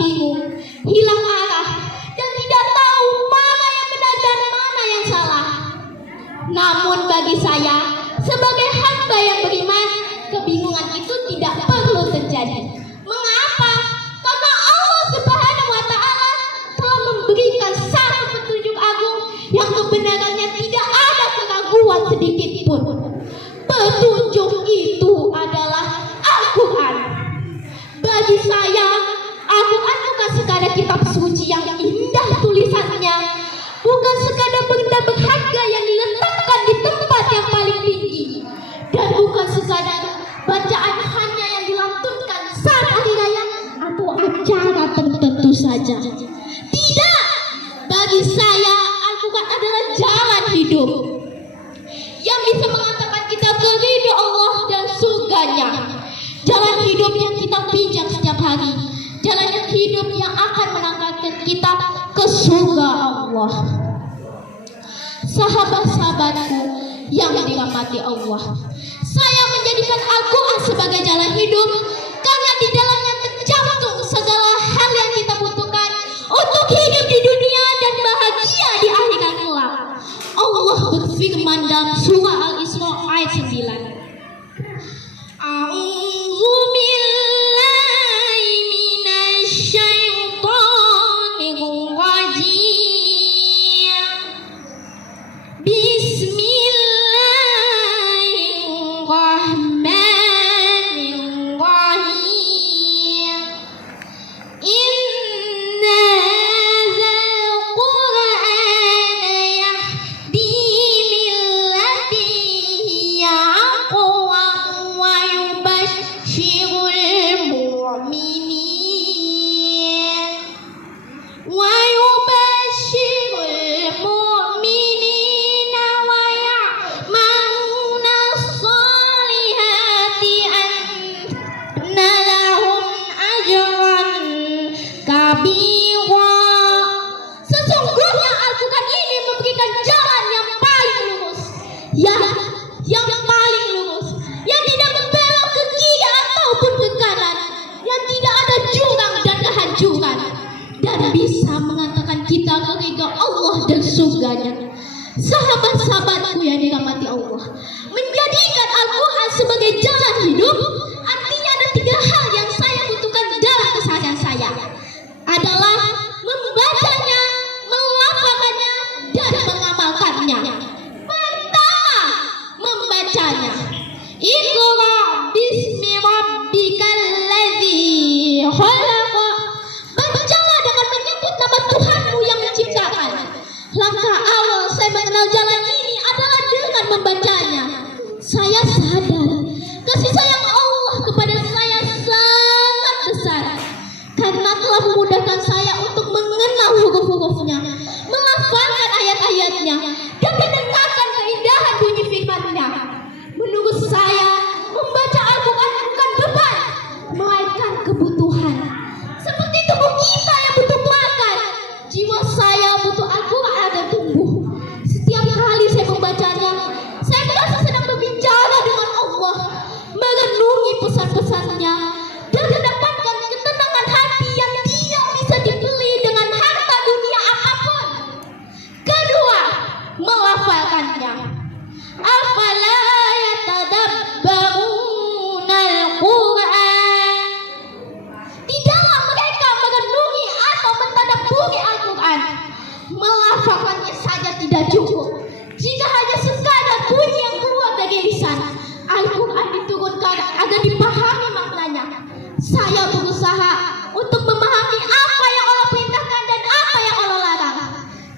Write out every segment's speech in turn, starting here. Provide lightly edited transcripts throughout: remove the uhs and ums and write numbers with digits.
bingung, hilang arah, dan tidak tahu mana yang benar dan mana yang salah. Namun bagi saya, sebagai hamba yang beriman, kebingungan itu tidak perlu terjadi. Mengapa? Karena Allah Subhanahu wa Ta'ala telah memberikan satu petunjuk agung yang kebenarannya tidak ada keraguan sedikit pun. Petunjuk itu adalah Al-Quran. Bagi saya, Al-Quran bukan sekadar kitab suci yang indah tulisannya, bukan sekadar benda berharga yang diletakkan di tempat yang paling tinggi, dan bukan sekadar bacaan hanya yang dilantunkan saat hari raya atau acara tertentu saja. Tidak, bagi saya Al-Quran adalah jalan hidup yang bisa mengantarkan kita ke ridho Allah dan surganya. Jalan hidup yang kita pijak setiap hari, jalan hidup yang akan mengantarkan kita ke surga Allah. Sahabat-sahabatku yang dirahmati Allah, saya menjadikan Al-Quran sebagai jalan hidup karena di dalamnya tercantum segala hal yang kita butuhkan untuk hidup di dunia dan bahagia di akhirat kelak. Allah berfirman dalam surah Al-Isra ayat 9. A'udzu billahi minasyaitonir rajim. Bismillahirrahmanirrahim. Inna hadzal Qur'ana yahdi lillati hiya aqwam wa yubashshirul mu'minin wa ya'maluna as-solihati anna lahum ajran kabira. Sesungguhnya Al-Quran ini memberikan jalan yang paling lurus, yang paling lurus, yang tidak membelok ke kiri ataupun ke kanan, yang tidak ada jurang dan kehancuran, dan bisa mengantarkan kita ke ridha Allah dan surganya. Sahabat-sahabatku yang dirahmati Allah, menjadikan Al-Quran sebagai jalan hidup artinya ada 3 hal yang saya butuhkan dalam keseharian saya, adalah membacanya, melafalkannya, dan mengamalkannya. Pertama, membacanya. Iqra bismi rabbikal ladzi khalaq. Bacalah dengan menyebut nama Tuhanmu yang menciptakan. Langkah awal saya mengenal jalan ini adalah dengan membacanya. Saya sadar kasih sayang Allah kepada saya sangat besar karena telah memudahkan saya untuk mengenal huruf-hurufnya, melafalkan ayat-ayatnya, dan mendengarkan keindahan bunyi firman-Nya. Menurut saya, membaca Al-Quran bukan beban, melainkan kebutuhan. Seperti tubuh kita yang butuh makan, jiwa saya butuh Al-Quran agar tumbuh. Setiap kali saya membacanya, saya merasa sedang berbicara dengan Allah, merenungi pesan-pesannya, dan mendapatkan ketenangan hati yang tidak bisa dibeli dengan harta dunia apapun. Kedua, melafalkannya. Afala yatadabbaruna al-Quran. Tidaklah mereka merenungi atau mentadabburi Al-Quran. Melafalkannya saja tidak cukup. Jika hanya sekadar bunyi yang keluar dari lisan, Al-Quran diturunkan agar dipahami maknanya. Saya berusaha untuk memahami apa yang Allah perintahkan dan apa yang Allah larang.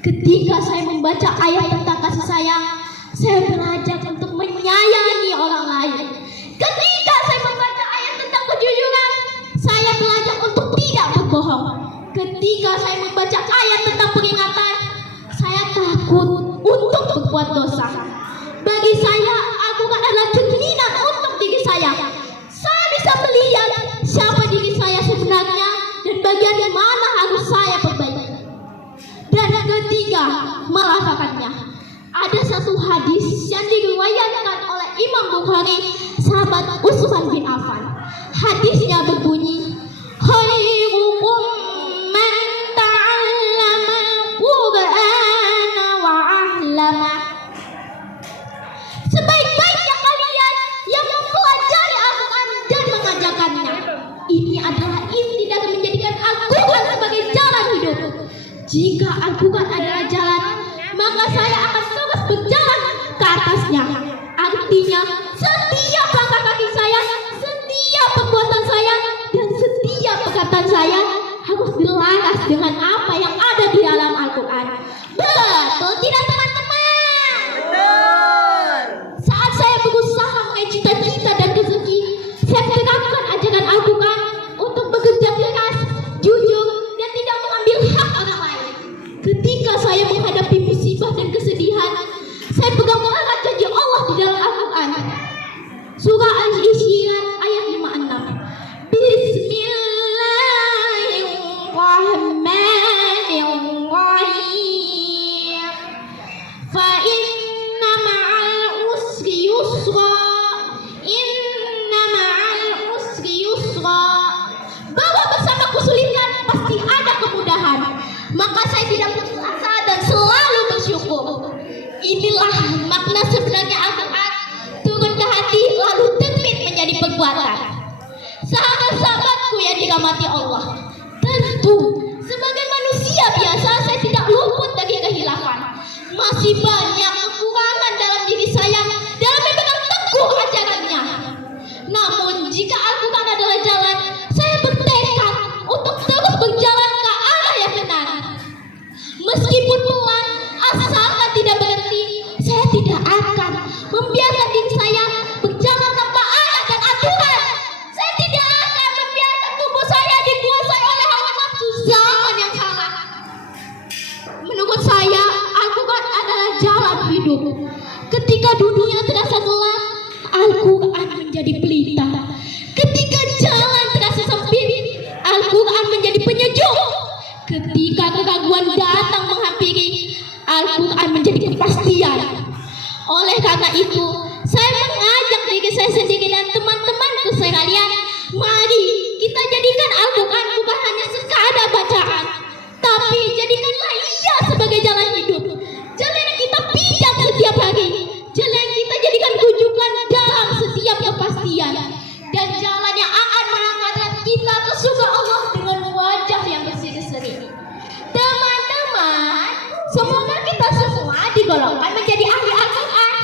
Ketika saya membaca ayat tentang kasih sayang, saya belajar untuk menyayangi orang lain. Ketika saya membaca ayat tentang kejujuran, saya belajar untuk tidak berbohong. Ketika saya membaca ayat tentang peringatan, saya takut untuk berbuat dosa. Bagi saya, Al-Quran adalah cerminan untuk diri saya. Saya bisa melihat siapa diri saya sebenarnya dan bagian di mana harus saya perbaiki. Dan ketiga, melafalkannya. Ada satu hadis yang diriwayatkan oleh Imam Bukhari, sahabat Utsman bin Affan. Hadisnya berbunyi, khairukum Jika Al-Quran adalah jalan, maka saya akan terus berjalan ke atasnya. Artinya, setiap langkah kaki saya, setiap perbuatan saya, dan setiap perkataan saya harus dilaras dengan apa yang ada di dalam Al-Quran. Betul tidak teman-teman? Betul. Saat saya berusaha meraih cita-cita dan rezeki, saya menerapkan ajaran Al-Quran untuk bekerja keras, jujur, dan tidak mengambil hak orang lain. Ketika saya menghadapi musibah dan kesedihan, saya pegang erat janji Allah di dalam Al-Quran. Surah Al-Isyirat ayat 56. Bismillahirrahmanirrahim. Fa inna ma'al usri yusra. Inna ma'al usri yusra. Bahwa bersama kesulitan pasti ada kemudahan. Maka saya tidak putus asa dan selalu bersyukur. Inilah makna sebenarnya Al-Quran turun ke hati lalu terbit menjadi perbuatan. Sahabat-sahabatku yang dirahmati Allah, tentu sebagai manusia biasa saya tidak luput dari kehilafan. Masih banyak kekurangan dalam diri saya dalam memegang teguh ajarannya. Namun jika Al-Quran adalah jalan, saya bertekad untuk terus berjalan ke arah yang benar. Meskipun pelan, asalkan tidak berhenti, saya tidak akan membiarkan diri saya berjalan tanpa arah dan aturan. Saya tidak akan membiarkan tubuh saya dikuasai oleh hawa nafsu zaman yang salah. Menurut saya, Al-Quran adalah jalan hidup. Ketika dunia terasa gelap, Al-Quran menjadi pelita. Ketika jalan terasa sempit, Al-Quran menjadi penyejuk. Ketika keraguan datang menghampiri, Al-Quran menjadi kepastian. Oleh karena itu, saya mengajak diri saya sendiri dan teman-temanku sekalian, mari kita jadikan Al-Quran bukan hanya sekadar bacaan, tapi jadikanlah ia sebagai jalan hidup. Jalan yang kita pijak setiap hari, jalan yang kita jadikan rujukan dalam setiap kepastian, dan jalan yang akan mengantarkan kita ke surga Allah dengan wajah yang berseri-seri. Teman-teman, semoga kita semua digolongkan menjadi ahli Al-Quran.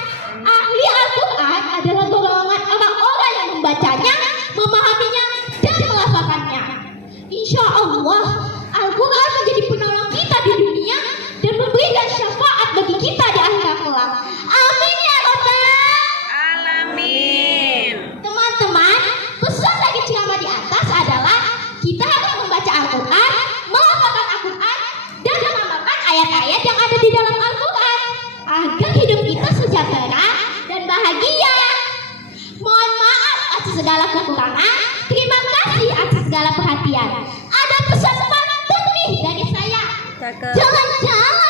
Ahli Al-Quran adalah golongan orang-orang yang membacanya, memahaminya, dan melafalkannya. Insya Allah, Al-Quran menjadi penolong kita di dunia dan memberikan syafaat bagi kita di akhirat kelak. Amin ya Rabbal Alamin. Teman-teman, pesan dari ceramah di atas adalah kita harus membaca Al-Quran, melafalkan Al-Quran, dan mengamalkan ayat-ayat yang ada di dalam Al-Quran agar hidup kita sejahtera dan bahagia. Mohon maaf atas segala kekurangan. Terima kasih atas segala perhatian. Ada pesan pantun nih dari saya. Cakep. Jalan-jalan